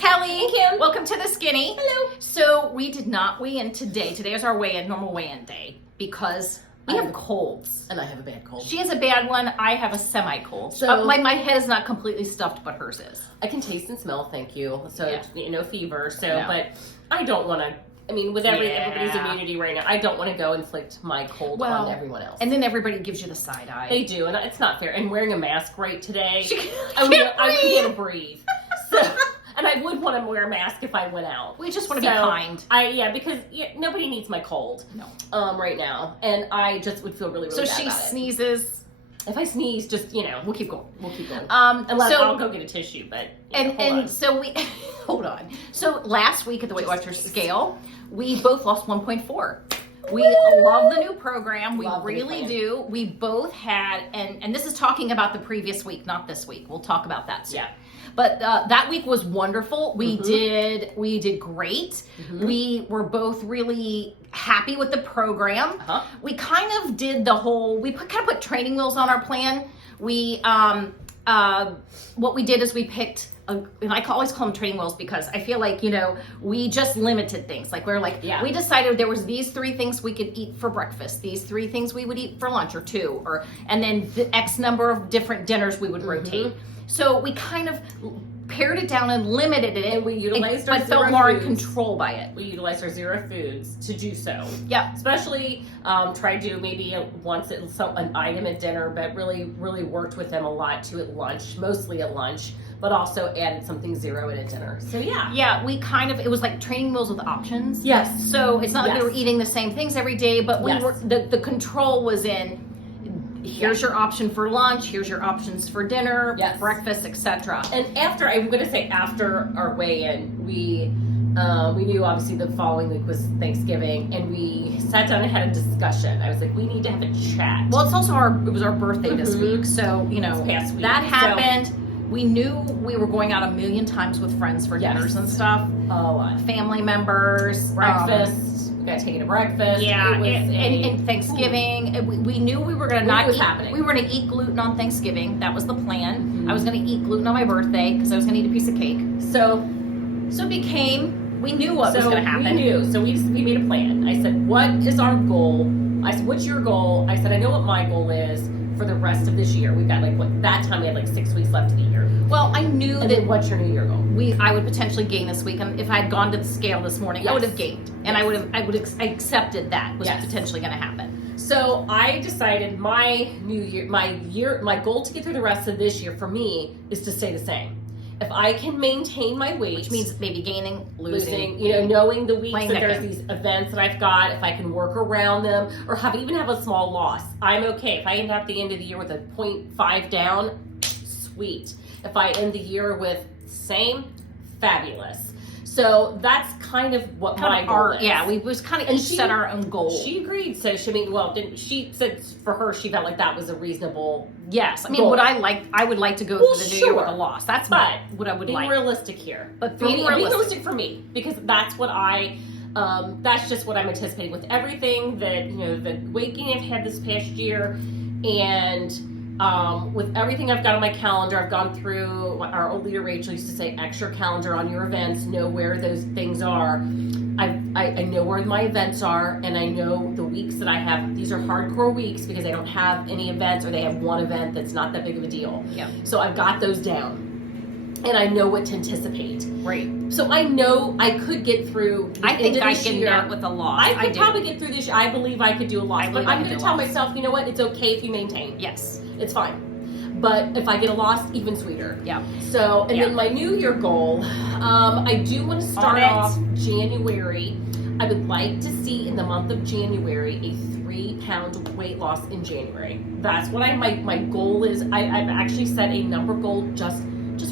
Kelly. And Kim. Welcome to the Skinny. Hello. So we did not weigh in today. Today is our normal weigh-in day because we have colds. And I have a bad cold. She has a bad one. I have a semi-cold. So- my head is not completely stuffed, but hers is. I can taste and smell, thank you. So, Yeah. no fever. So, No. but I don't want to, I mean, with everybody's Yeah. immunity right now, I don't want to go inflict my cold Well, on everyone else. And then everybody gives you the side eye. They do, and it's not fair. And wearing a mask right today, She I wouldn't can't be able to breathe. So, and I would want to wear a mask if I went out. We just want to be kind. Because nobody needs my cold. No. Right now, and I just would feel really, really So bad she about it. sneezes. If I sneeze, just We'll keep going. we'll keep going. So I'll go get a tissue, but hold on. And so we hold on. So last week at the Weight Watchers scale, we both lost 1.4. We love the new program. We Love the new really plan. do. We both had, and this is talking about the previous week, not this week. We'll talk about that soon. Yeah. But that week was wonderful. We did great. We were both really happy with the program. We kind of did the whole. We kind of put training wheels on our plan. We what we did is we picked. And I always call them training wheels because I feel like, we just limited things. Like we decided there was these 3 things we could eat for breakfast, these 3 things we would eat for lunch or 2, and then the X number of different dinners we would rotate. So we kind of pared it down and limited it. And we utilized our but felt zero more in foods. control by it. We utilized our zero foods to do so. Yeah. Especially try to do maybe once an item at dinner, but really, really worked with them a lot too at lunch, mostly at lunch, but also added something zero in at dinner. So yeah. Yeah, it was like training meals with options. Yes. So it's not like we Yes. were eating the same things every day, but we Yes. were the control was in. Here's your option for lunch. Here's your options for dinner, breakfast, etc. And after our weigh-in, we knew obviously the following week was Thanksgiving, and we sat down and had a discussion. I was like, we need to have a chat. Well, it's also it was our birthday this week, so This past week. that happened. We knew we were going out a million times with friends for dinners and stuff. A lot. Family members, Breakfast. We got taken to breakfast. Yeah, It was and Thanksgiving. We knew we were going to not was eat. happening. We were going to eat gluten on Thanksgiving. That was the plan. I was going to eat gluten on my birthday because I was going to eat a piece of cake. So it became. We knew what was going to happen. We knew. So we made a plan. I said, what is our goal? I said, what's your goal? I said, I know what my goal is for the rest of this year. We've got that time we had 6 weeks left of the year. Well, I knew And that. then what's your New Year goal? I would potentially gain this week, and if I had gone to the scale this morning, I would have gained, and I would have accepted that was potentially going to happen. So I decided my goal to get through the rest of this year for me is to stay the same. If I can maintain my weight, Which means maybe gaining, losing, knowing the weeks playing that there's victim. these events that I've got, if I can work around them or even have a small loss, I'm okay. If I end up the end of the year with a 0.5 down, sweet. If I end the year with same, fabulous. So that's kind of what my goal is. Yeah, we was kind of And each set our own goal. She agreed. So she said for her she felt like that was a reasonable. Yes, I mean, goal. I would like to go through the new year with a loss. That's But what I would being like. realistic here. But For me, being being realistic. realistic for me, because that's what that's just what I'm anticipating with everything that the weight gain I've had this past year, and with everything I've got on my calendar. I've gone through what our old leader Rachel used to say: extra calendar on your events, know where those things are. I know where my events are, and I know the weeks that I have. These are hardcore weeks because I don't have any events, or they have one event that's not that big of a deal. Yeah. So I've got those down, and I know what to anticipate. Right. So I know I could get through. I think I can do it with a loss. I could probably get through this. I believe I could do a loss, but believe I I'm can going do to a tell loss. myself, you know what? It's okay if you maintain. Yes. It's fine. But if I get a loss, even sweeter. Yeah. So, and then my New Year goal, I do want to start off January. I would like to see in the month of January a 3-pound weight loss in January. That's what my goal is. I've actually set a number goal just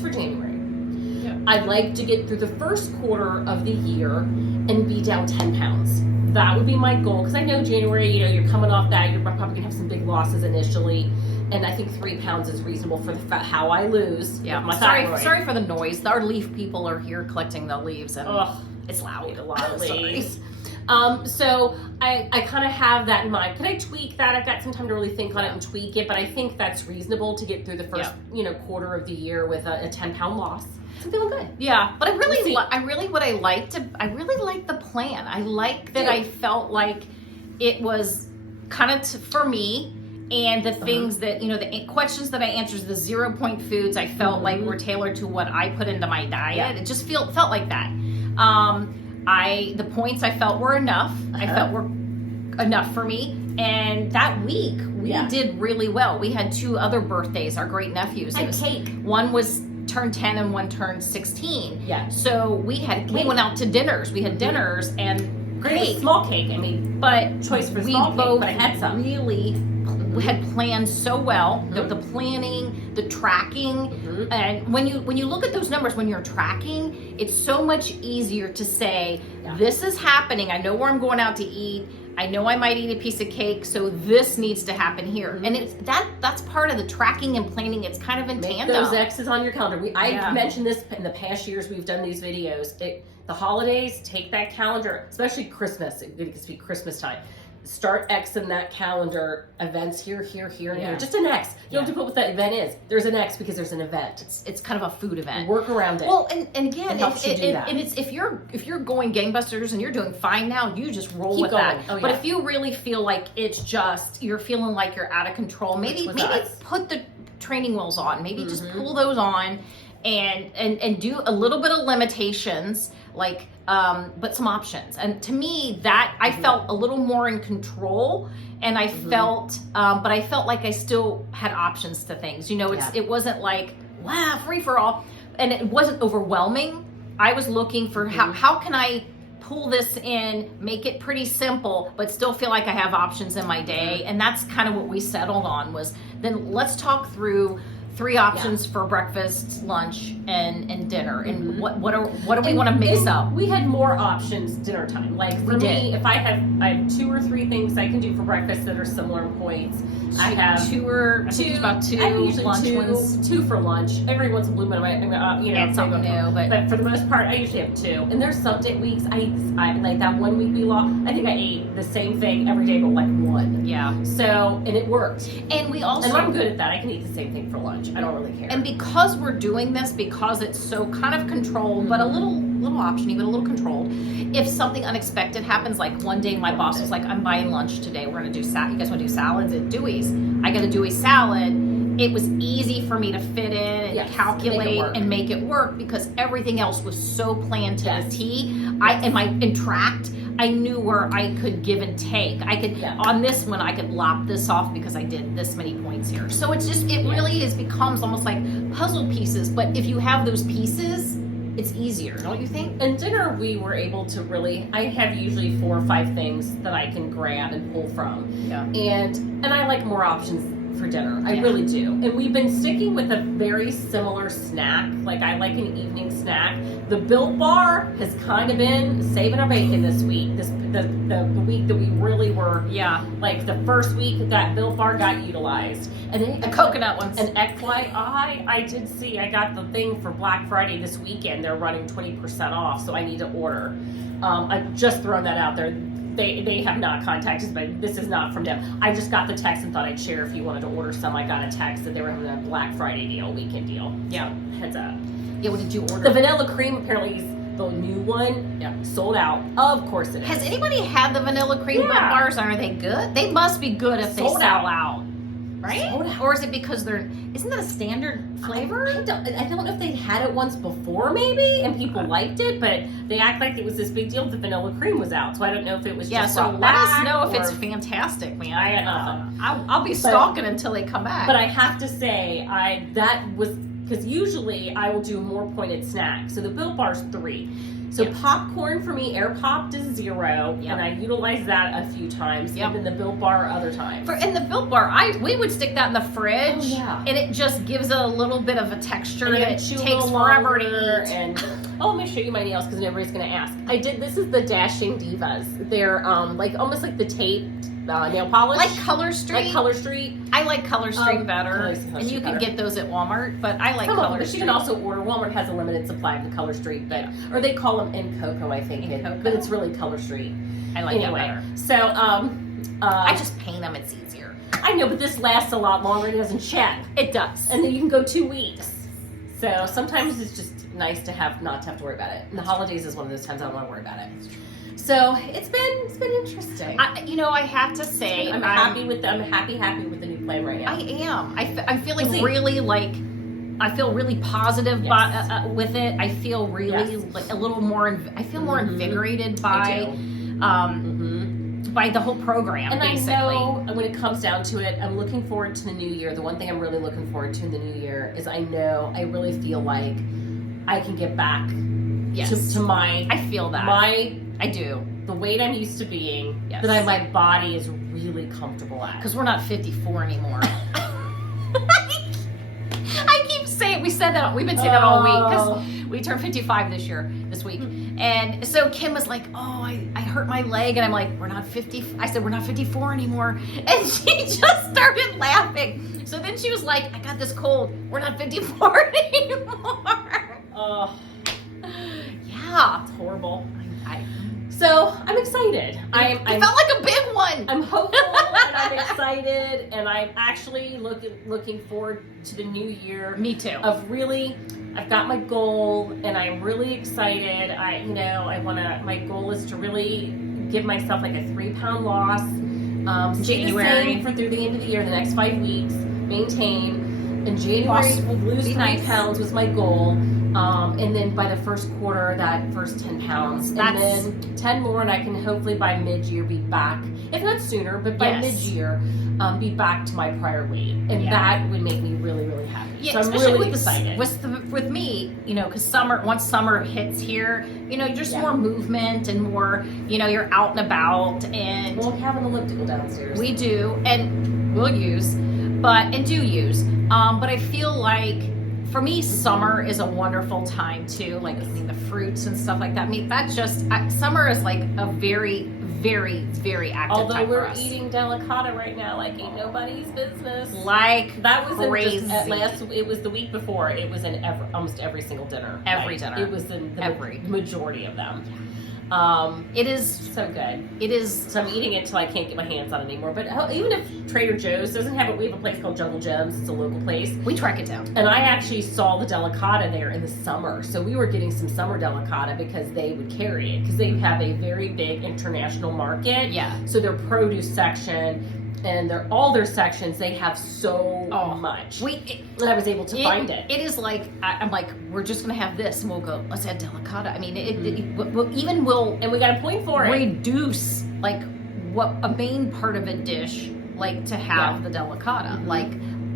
for January. Yeah. I'd like to get through the first quarter of the year and be down 10 pounds. That would be my goal, because I know January, you're coming off that, you're probably gonna have some big losses initially, and I think 3 pounds is reasonable for how I lose. Yeah. my Sorry thyroid. for the noise. Our leaf people are here collecting the leaves, and it's loud. A lot of Sorry. leaves. So I kind of have that in mind. Could I tweak that? I've got some time to really think on it and tweak it, but I think that's reasonable to get through the first quarter of the year with a 10-pound loss. I'm feeling good. Yeah, but I really, We'll I really liked the plan. I like that. Yeah. I felt like it was kind of for me, and the things that, you know, the questions that I answered, the 0 point foods, I felt like were tailored to what I put into my diet. Yeah. It just felt like that. The points I felt were enough. I felt were enough for me. And that week we did really well. We had 2 other birthdays, our great nephews. I had cake. One was turned 10 and one turned 16. Yeah. So we went out to dinners. We had dinners and Great. cake. Small cake. I mean, But choice for we small cake, both but I had some. really had planned so well. The planning, the tracking, and when you look at those numbers, when you're tracking, it's so much easier to say, this is happening. I know where I'm going out to eat. I know I might eat a piece of cake, so this needs to happen here. And it's that's part of the tracking and planning. It's kind of in Make tandem. those X's on your calendar. I've mentioned this in the past years. We've done these videos. The holidays, take that calendar, especially Christmas. It gets to be Christmas time. Start X in that calendar. Events here, and here. Just an X. You don't have to put what that event is. There's an X because there's an event. It's kind of a food event. Work around it. Well, and again, It helps you do that. and it's if you're going gangbusters and you're doing fine now, you just roll Keep with going. that. Oh, But yeah. if you really feel like it's just you're feeling like you're out of control, maybe us. put the training wheels on. Maybe just pull those on, and do a little bit of limitations, like but some options. And to me, that I felt a little more in control. And I felt, but I felt like I still had options to things. You know, it wasn't like, wow, free for all. And it wasn't overwhelming. I was looking for how can I pull this in, make it pretty simple, but still feel like I have options in my day. And that's kind of what we settled on was, then let's talk through 3 options for breakfast, lunch, and dinner. And what do we want to mix up? We had more options dinner time. Like for me, if I have 2 or 3 things I can do for breakfast that are similar in points. I have 2 about 2 I usually lunch 2, ones. 2 for lunch. Every once in a blue moon, Add something new, but for the most part, I usually have 2. And there's some weeks I like that 1 week we lost. I think I ate the same thing every day, but like 1. Yeah. So and it worked. And we also, and I'm good at that. I can eat the same thing for lunch. I don't really care. And because we're doing this, because it's so kind of controlled, but a little optiony, but a little controlled. If something unexpected happens, like one day my boss was like, "I'm buying lunch today. We're gonna do salad. You guys want to do salads at Dewey's?" I got a Dewey salad. It was easy for me to fit in and calculate and make it work because everything else was so planned to the T. And tracked. I knew where I could give and take. I could on this one I could lop this off because I did this many points here. So it's just really becomes almost like puzzle pieces. But if you have those pieces, it's easier, don't you think? And dinner we were able to really. I have usually 4 or 5 things that I can grab and pull from. Yeah. And I like more options for dinner. I really do. And we've been sticking with a very similar snack. Like I like an evening snack. The Built Bar has kind of been saving our bacon this week. The week that we really were. Yeah. Like the first week that Built Bar got utilized. And then the coconut ones. And FYI, I did see. I got the thing for Black Friday this weekend. They're running 20% off, so I need to order. I've just thrown that out there. They have not contacted us, but this is not from them. I just got the text and thought I'd share if you wanted to order some. I got a text that they were having a Black Friday deal, weekend deal. Yeah. Heads up. Yeah, what did you order? The vanilla cream apparently is the new one. Yeah. Sold out. Of course it is. Has anybody had the vanilla cream bars? Are they good? They must be good if they sell out. Right? Or is it because isn't that a standard flavor? I don't know if they had it once before maybe and people liked it, but they act like it was this big deal if the vanilla cream was out. So I don't know if it was just so let us know if it's fantastic, man. I got nothing. I'll be stalking until they come back. But I have to say, that was because usually I will do more pointed snacks. So the Built Bar's 3. So popcorn for me, air popped is 0, and I utilize that a few times. And then the Built Bar other times. In the Built Bar, we would stick that in the fridge. Oh, yeah. And it just gives it a little bit of a texture that it takes forever to eat. And let me show you my nails because everybody's going to ask. This is the Dashing Divas. They're like almost like the taped nail polish. Like Color Street. Like Color Street. I like Color Street better. Color and you can get those at Walmart, but I like Color Street. You can also order. Walmart has a limited supply of the Color Street, or they call them In Cocoa, I think. But it's really Color Street. I like that better. So I just paint them. It's easier. I know, but this lasts a lot longer. It doesn't shed. It does. And then you can go 2 weeks. So sometimes it's just nice to not to have to worry about it. And the holidays is one of those times I don't want to worry about it. So it's been interesting. I have to say, I'm happy with the new plan right now. I am. I'm feeling We'll see. really I feel really positive Yes. with it. I feel really Yes. like a little more. I feel more invigorated by by the whole program. And basically. I know when it comes down to it, I'm looking forward to the new year. The one thing I'm really looking forward to in the new year is I really feel like I can get back to my. I feel that. I do. The weight I'm used to being, Yes. that my body is really comfortable at. Because we're not 54 anymore. I keep saying, we said that, we've been saying that all week because we turned 55 this week. And so Kim was like, oh, I hurt my leg. And I'm like, we're not 50. I said, we're not 54 anymore. And she just started laughing. So then she was like, I got this cold. We're not 54 anymore. Yeah. It's horrible. So I'm excited. It felt like a big one. I'm hopeful and I'm excited, and I'm actually looking forward to the new year. Me too. I've got my goal, and I'm really excited. My goal is to really give myself like a 3-pound loss. January. Through the end of the year, the next 5 weeks, maintain. In January, we'll lose 3 pounds was my goal. And then by the first quarter, that first 10 pounds. And then 10 more, and I can hopefully by mid-year be back, if not sooner, but by mid-year, be back to my prior weight. And that would make me really, really happy. Yeah, so I'm especially really with excited. With me, because once summer hits here, just more movement and more, you're out and about. And we'll have an elliptical downstairs. We do, and we'll use, but I feel like, for me, summer is a wonderful time too. Like, the fruits and stuff like that. I mean, summer is like a very, very, very active Although time we're for us. eating delicata right now, like ain't nobody's business. Like that was crazy. It was the week before. It was in almost every single dinner. Dinner. It was the majority of them. It is so good. It is. So I'm eating it till I can't get my hands on it anymore. But even if Trader Joe's doesn't have it, we have a place called Jungle Gems. It's a local place. We track it down. And I actually saw the delicata there in the summer. So we were getting some summer delicata because they would carry it. Because they have a very big international market. Yeah. So their produce section and all their sections, they have so much. And I was able to find it. It is like, I'm like, we're just going to have this, and we'll go, let's add delicata. I mean, and we got a point for it. Reduce, like, what a main part of a dish, like, to have the delicata. Like,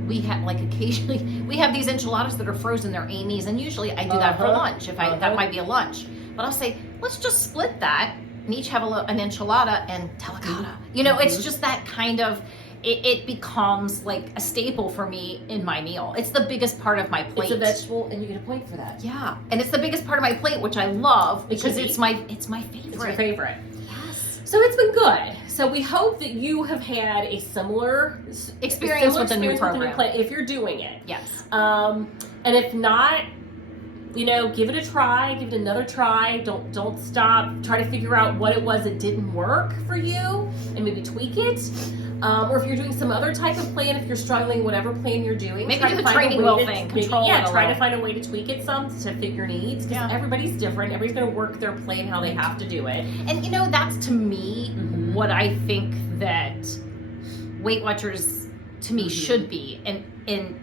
we have, like, occasionally, we have these enchiladas that are frozen, they're Amy's, and usually I do that for lunch, that might be a lunch. But I'll say, let's just split that, and each have an enchilada and delicata. It's just that kind of, it becomes like a staple for me in my meal. It's the biggest part of my plate. It's a vegetable, and you get a point for that. Yeah, and it's the biggest part of my plate, which I love because it's my favorite. It's your favorite. Yes. So it's been good. So we hope that you have had a similar experience with the new program. If you're doing it. Yes. And if not, give it a try, give it another try. Don't stop. Try to figure out what it was that didn't work for you and maybe tweak it. Or if you're doing some other type of plan, if you're struggling, whatever plan you're doing, maybe try do to the find training wheel thing. Try to find a way to tweak it some to fit your needs. Because everybody's different. Everybody's going to work their plan how they have to do it. And that's to me what I think that Weight Watchers to me should be, and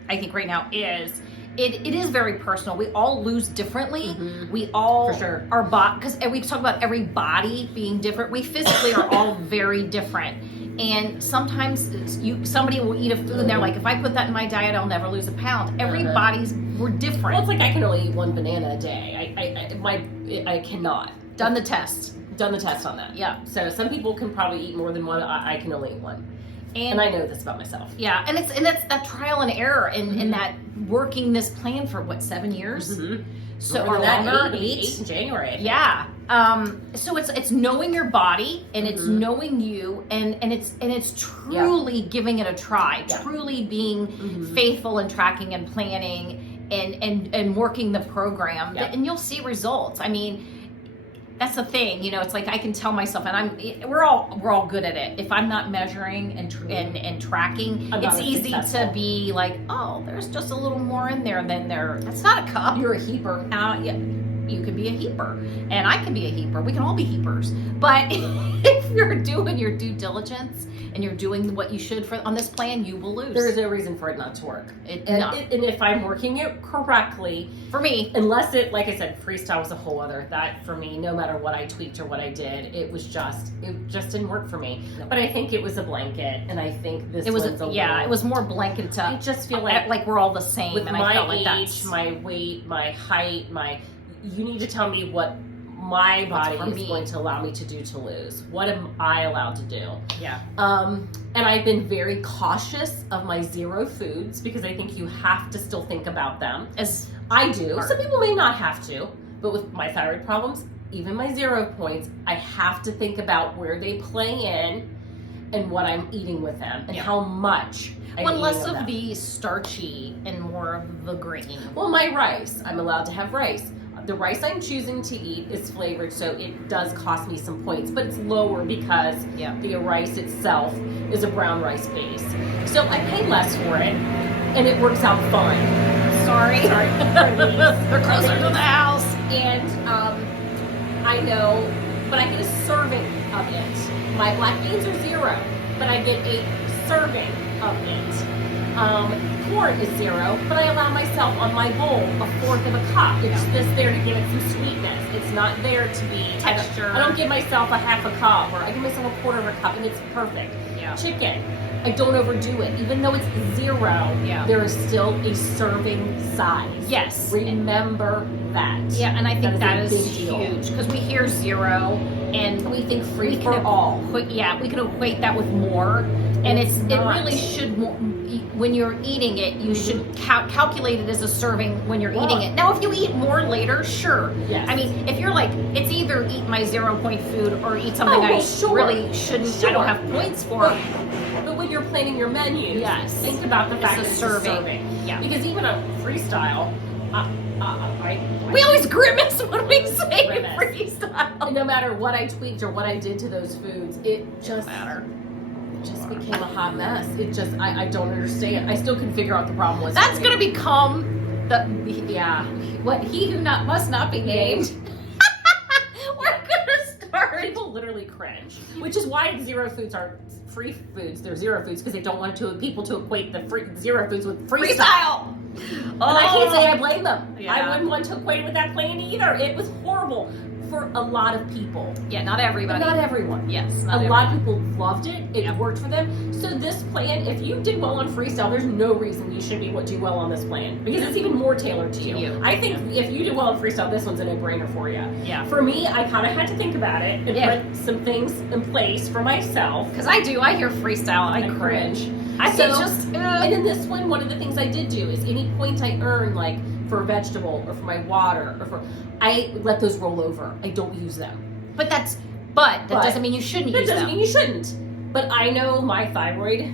I think right now is. It is very personal. We all lose differently. We all are because we talk about every body being different. We physically are all very different. And sometimes somebody will eat a food and they're like, if I put that in my diet, I'll never lose a pound. We're different. Well, it's like I can only eat 1 banana a day. I cannot. Done the test on that. Yeah. So some people can probably eat more than one. I can only eat 1. And I know this about myself. Yeah, and that's that trial and error and that working this plan for 7 years? So or longer, 8 in January. Yeah. So it's knowing your body and it's knowing you and it's truly giving it a try, truly being faithful and tracking and planning and working the program, and you'll see results. I mean, that's the thing, you know, it's like I can tell myself, and we're all good at it. If I'm not measuring and tracking, it's easy to be like, oh, there's just a little more in there than there. That's not a cup. You're a heaper. Yeah, you can be a heaper, and I can be a heaper. We can all be heapers. But if you're doing your due diligence and you're doing what you should on this plan, you will lose. There is no reason for it not to work. And if I'm working it correctly, for me, unless it, like I said, freestyle was a whole other, that for me, no matter what I tweaked or what I did, it just didn't work for me. No. But I think it was a blanket, and I think this was it was more blanket to. I just feel like we're all the same. With and my I felt like age, my weight, my height, you need to tell me what my body is going to allow me to do to lose. What am I allowed to do? Yeah. And I've been very cautious of my zero foods because I think you have to still think about them. As I do. Some people may not have to, but with my thyroid problems, even my 0 points, I have to think about where they play in and what I'm eating with them and how much. Less of the starchy and more of the green. Well, my rice, I'm allowed to have rice. The rice I'm choosing to eat is flavored, so it does cost me some points, but it's lower because the rice itself is a brown rice base. So I pay less for it, and it works out fine. Sorry. They're closer to the house. And I know, but I get a serving of it. My black beans are 0, but I get a serving of it. Corn is 0, but I allow myself on my bowl 1/4 of a cup. It's just there to give it some sweetness. It's not there to be texture. I don't give myself a 1/2 cup, or I give myself 1/4 of a cup, and it's perfect. Yeah. Chicken, I don't overdo it. Even though it's 0, there is still a serving size. Yes. Remember that. Yeah, and I think that is huge because we hear 0 and we think free for all. We can equate that with more, and it really should. When you're eating it, you should calculate it as a serving when you're eating it. Now, if you eat more later, sure. Yes. I mean, if you're like, it's either eat my 0 point food or eat something really shouldn't. I don't have points for. But when you're planning your menu, think about the fact it's a serving. Yeah. Because even a freestyle, we always grimace when we say freestyle. And no matter what I tweaked or what I did to those foods, it just became a hot mess. It just, I don't understand. I still couldn't figure out the problem was. That's going to become what he who must not be named. We're going to start. People literally cringe, which is why 0 foods are free foods. They're 0 foods because they don't want people to equate the 0 foods with freestyle. And I can't say I blame them. Yeah. I wouldn't want to equate it with that plan either. It was horrible for a lot of people. Yeah, not everybody. But not everyone. Yes. A lot of people loved it. It worked for them. So this plan, if you did well on freestyle, there's no reason you should do well on this plan because it's even more tailored to you. I think if you do well on freestyle, this one's a no-brainer for you. Yeah. For me, I kind of had to think about it and put some things in place for myself. Because I hear freestyle, I cringe. And in this one of the things I did do is any point I earn, like for a vegetable or for my water I let those roll over. I don't use them. But that doesn't mean you shouldn't use them. That doesn't mean you shouldn't. But I know my thyroid,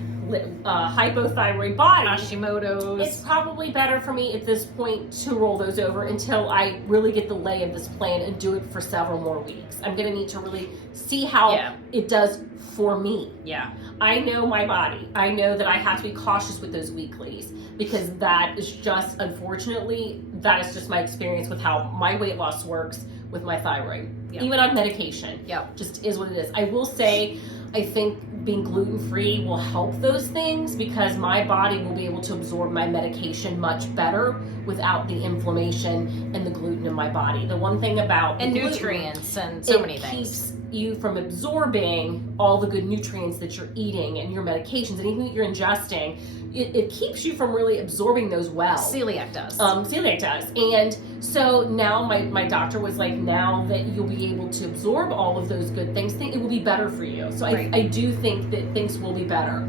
hypothyroid body, Hashimoto's. It's probably better for me at this point to roll those over until I really get the lay of this plan and do it for several more weeks. I'm going to need to really see how it does for me. Yeah. I know my body. I know that I have to be cautious with those weeklies because that is just, unfortunately, that is just my experience with how my weight loss works with my thyroid. Even on medication. Just is what it is. I will say, I think being gluten-free will help those things because my body will be able to absorb my medication much better without the inflammation and the gluten in my body. The one thing about nutrients and so many things. It keeps you from absorbing all the good nutrients that you're eating and your medications and anything that you're ingesting. It keeps you from really absorbing those well. Celiac does. Celiac does. And so now my doctor was like, now that you'll be able to absorb all of those good things, it will be better for you. So I do think that things will be better.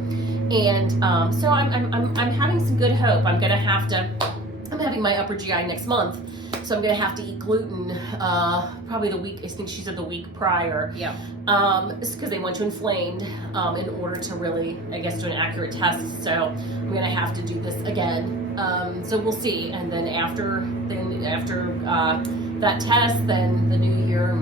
And so I'm having some good hope. I'm having my upper GI next month. So I'm going to have to eat gluten probably the week, I think she said the week prior. Yeah. It's because they want you inflamed in order to really, I guess, do an accurate test. So I'm going to have to do this again. So we'll see. And then after that test, then the new year,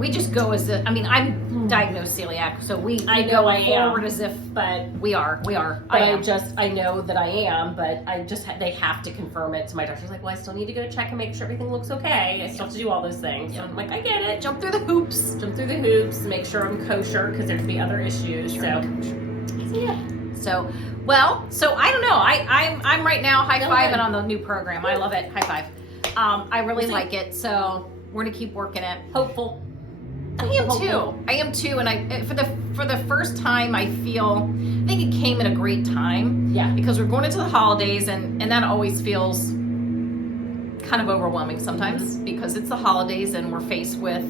We just go as if, I mean, I'm diagnosed celiac, so we I know go I am, forward as if but we are. but I I am. know that I am, but I just they have to confirm it. So my doctor's like, well, I still need to go check and make sure everything looks okay. I still have to do all those things. So I'm like, I get it. Jump through the hoops. Jump through the hoops, make sure I'm kosher because there could be other issues. So yeah. So, well, so I don't know. I'm right now high-fiving on the new program. I love it. High five. I really like it. So we're gonna keep working it. Hopeful. I am too, and for the first time, I think it came at a great time. Yeah. Because we're going into the holidays, and that always feels kind of overwhelming sometimes because it's the holidays and we're faced with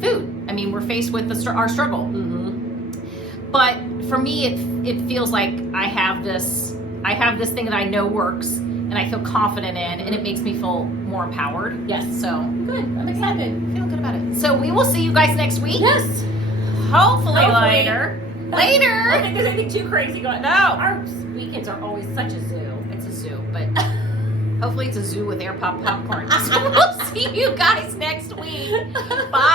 food. I mean, we're faced with our struggle. Mm-hmm. But for me, it feels like I have this thing that I know works. And I feel confident in, and it makes me feel more empowered. Yes. So Good. I'm excited. Feeling good about it. So we will see you guys next week. Yes. Hopefully later. I don't think there's anything too crazy going on. No. Our weekends are always such a zoo. It's a zoo, but hopefully it's a zoo with air pop popcorn. So we'll see you guys next week. Bye.